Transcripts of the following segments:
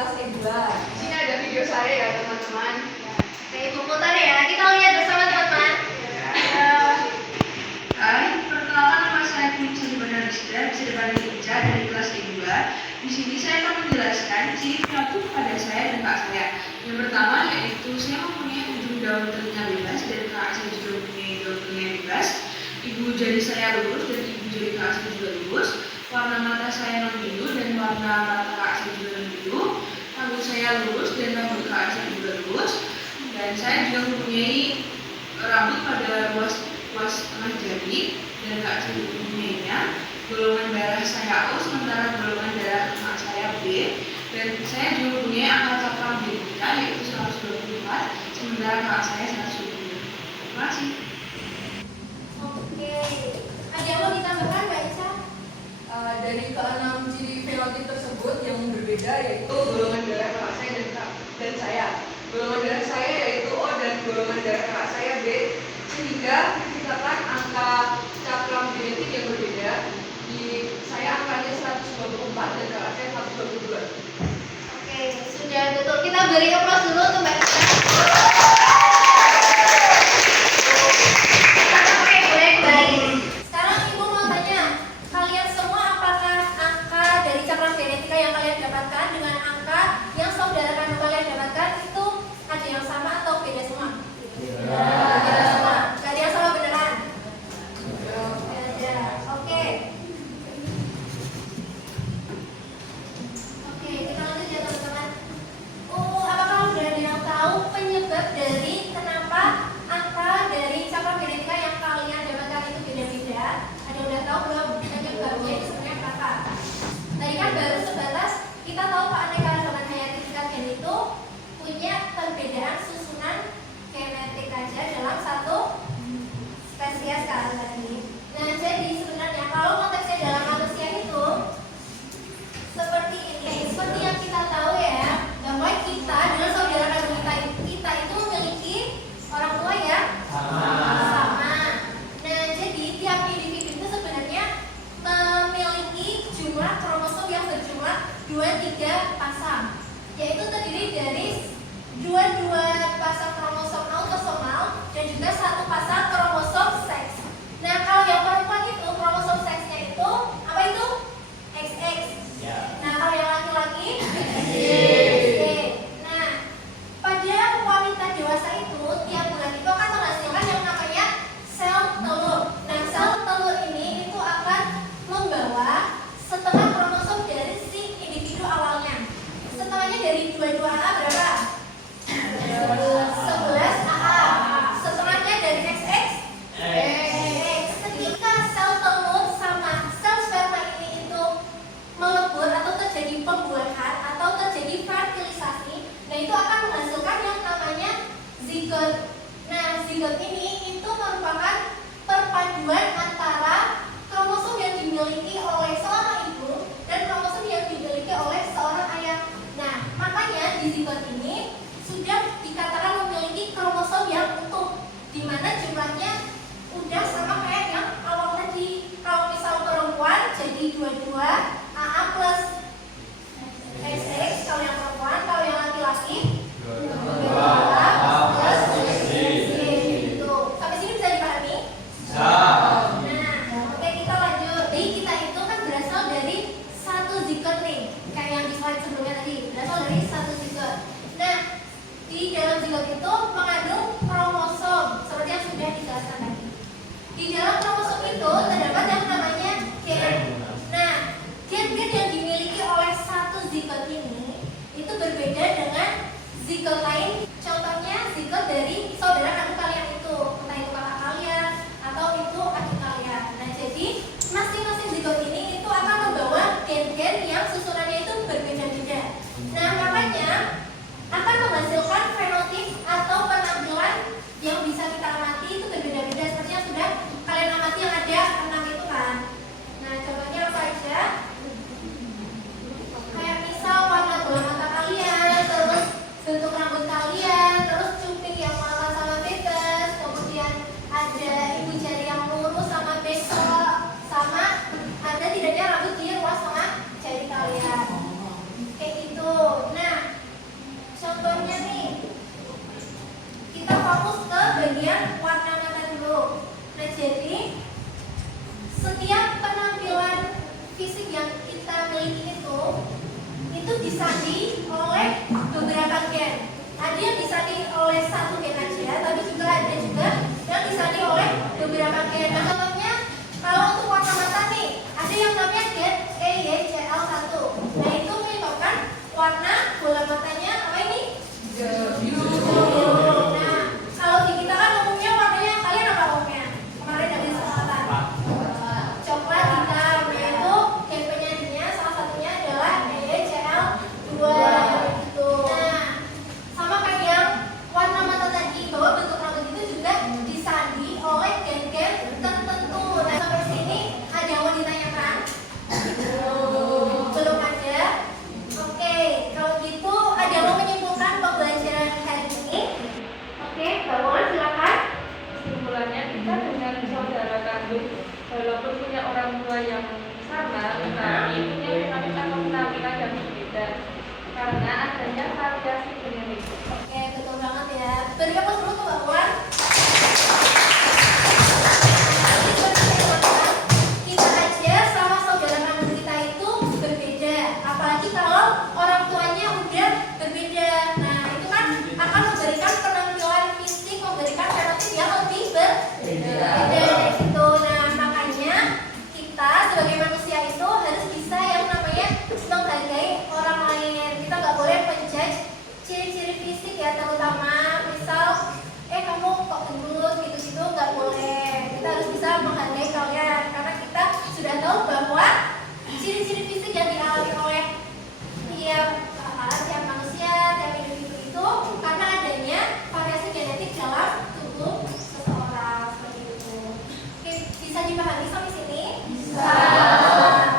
kelas E2. Di sini ada video saya ya teman-teman. Oke, ibu putar ya. Kita lihat bersama teman-teman. Hai, perkenalkan nama saya Kunci Bernardista, bisa dipanggil Ica dari kelas E2. Di sini saya akan menjelaskan ciri perilaku pada saya dan kak saya. Yang pertama yaitu saya mempunyai ujung daun telinga bebas dan kak saya juga mempunyai daun telinga bebas. Ibu jari saya lurus dan ibu jari kak saya juga lurus. Warna mata saya non-biru dan warna mata kak saya juga non-biru. Rambut saya lurus dan rambut kak saya juga lurus. Dan saya juga mempunyai rambut pada ruas tengah jari dan kak saya juga mempunyainya. Golongan darah saya O, sementara golongan darah kakak saya B. Dan saya juga mempunyai angka cakram genetika yaitu 124, sementara kakak saya 120. Terima kasih. Oke. Ada yang mau ditambahkan, Mbak Ica? Dari keenam ciri fenotip tersebut yang berbeda yaitu Golongan darah kakak saya dan saya. Golongan darah saya yaitu O dan golongan darah kakak saya B, sehingga menciptakan angka cakram genetik yang berbeda. Di saya angkanya 124 dan kakak saya 122. Oke, sudah betul. Kita beri aplaus dulu untuk Mbak Ica. Oke, baik. Sekarang Ibu mau tanya, kalian semua apakah angka dari cakram genetika yang kalian dapatkan dengan angka yang saudara kandung kalian dapatkan itu ada yang sama atau beda semua? Beda semua. Gak ada yang sama beneran? Beda. Oke. Oke, kita lanjut ya teman-teman. Apakah sudah ada yang tahu penyebab dari kenapa angka dari cakram genetika yang kalian dapatkan itu beda-beda? Ada yang udah tahu belum penyebabnya itu sebenarnya apa? Tadi kan baru sebatas kita tahu keanekaragaman hayati tingkat gen itu punya perbedaan susunan genetik aja dalam satu spesies kan tadi. Nah, jadi sebenarnya kalau konteksnya dalam manusia itu seperti ini, seperti yang kita tahu ya, bahwa kita dengan saudara kandung kita itu memiliki orang tua yang sama. Nah, jadi tiap individu itu sebenarnya memiliki jumlah kromosom yang berjumlah 23 pasang, yaitu terdiri dari 22 pasang kromosom autosomal dan juga satu pasang kromosom seks. Nah, kalau yang perempuan itu kromosom seksnya itu apa itu? XX. Nah, kalau yang laki-laki XY. Nah, pada wanita dewasa itu tiap bulan itu akan menghasilkan yang namanya sel telur. Nah, sel telur ini itu akan membawa setengah kromosom dari si individu awalnya. Setengahnya dari 22A berapa? 11 AA. Setengahnya dari XX. Ketika sel telur sama sel sperma ini itu melebur atau terjadi pembuahan atau terjadi fertilisasi, nah itu akan menghasilkan yang namanya zigot. Nah, zigot ini itu merupakan perpaduan antara kromosom yang dimiliki oleh seorang ibu dan kromosom yang dimiliki oleh seorang ayah. Nah, makanya di zigot ini sudah dikatakan memiliki kromosom yang utuh, di mana jumlahnya udah sama kayak yang awal tadi. Kalau misal perempuan jadi 22 AA plus XX kalau yang perempuan, kalau yang laki-laki 22A plus XY gitu. Sampai sini bisa dipahami? Nah, oke, kita lanjut. Jadi kita itu kan berasal dari satu zigot nih, kayak yang di slide sebelumnya tadi, berasal dari satu zigot. Nah, di dalam zigot itu mengandung kromosom seperti yang sudah dijelaskan tadi. Di dalam kromosom itu terdapat yang namanya gen. Nah, gen-gen yang dimiliki oleh satu zigot ini itu berbeda dengan zigot lain. Contohnya zigot dari saudara kandung kalian itu, entah itu kakak kalian atau itu adik kalian. Nah, jadi masing-masing zigot ini itu akan membawa gen-gen yang susunannya itu berbeda-beda. Nah, makanya akan menghasilkan fenotip atau penampilan yang bisa kita amati itu berbeda-beda, seperti yang sudah kalian amati yang ada 6 itu kan. Nah, contohnya apa aja? Kayak misal warna bola mata kalian, terus bentuk rambut kalian, terus cuping yang warna sama bebas, kemudian ada ibu jari yang lurus sama besok, sama ada tidaknya rambut di ruas tengah jari kalian. Kayak gitu. Nah, disandi oleh beberapa gen. Ada yang disandi oleh satu gen aja, tapi juga ada juga yang disandi oleh beberapa gen. Nah, contohnya kalau untuk warna mata nih, ada yang namanya gen EYCL1. Nah, itu menyebabkan warna bola matanya apa ini? Biru. Nah, kalau di kita kan umumnya warnanya kalian apa umumnya? Kemarin ada kesempatan. Coklat hitam. Nah, itu gen penyandinya salah satunya adalah EYCL2 gitu. Nah, sama kayak yang warna mata tadi, bahwa bentuk rambut itu juga disandi oleh gen-gen tertentu. Nah, sampai sini ada yang mau ditanyakan? Belum ada? Oke, kalau gitu ada yang mau menyimpulkan pembelajaran hari ini? Oke, Mbak Mulan silakan. Kesimpulannya, kita dengan saudara kandung walaupun punya orang tua yang sama, tetapi punya penampilan yang berbeda karena adanya variasi genetik. Oke, betul banget ya. Beri apa dulu ke Mbak Mulan? Kita aja sama saudara kandung kita itu berbeda, apalagi kalau orang tuanya udah berbeda. Nah, itu kan akan memberikan penampilan fisik, memberikan fenotip yang lebih berbeda gitu. Nah, makanya kita sebagai manusia itu harus bisa yang namanya menghargai orang lain. Kita nggak boleh menjudge ciri-ciri fisik ya, terutama misal kamu kok gendut gitu-gitu, nggak boleh. Kita harus bisa menghargai kalian karena kita sudah tahu bahwa ciri-ciri fisik yang dialami oleh tiap manusia, tiap individu itu karena adanya variasi genetik dalam tubuh seseorang seperti itu. Oke, bisa dipahami sampai sini? Bisa.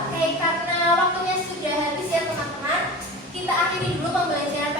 Oke, karena waktunya sudah habis ya teman-teman, kita akhiri dulu pembelajaran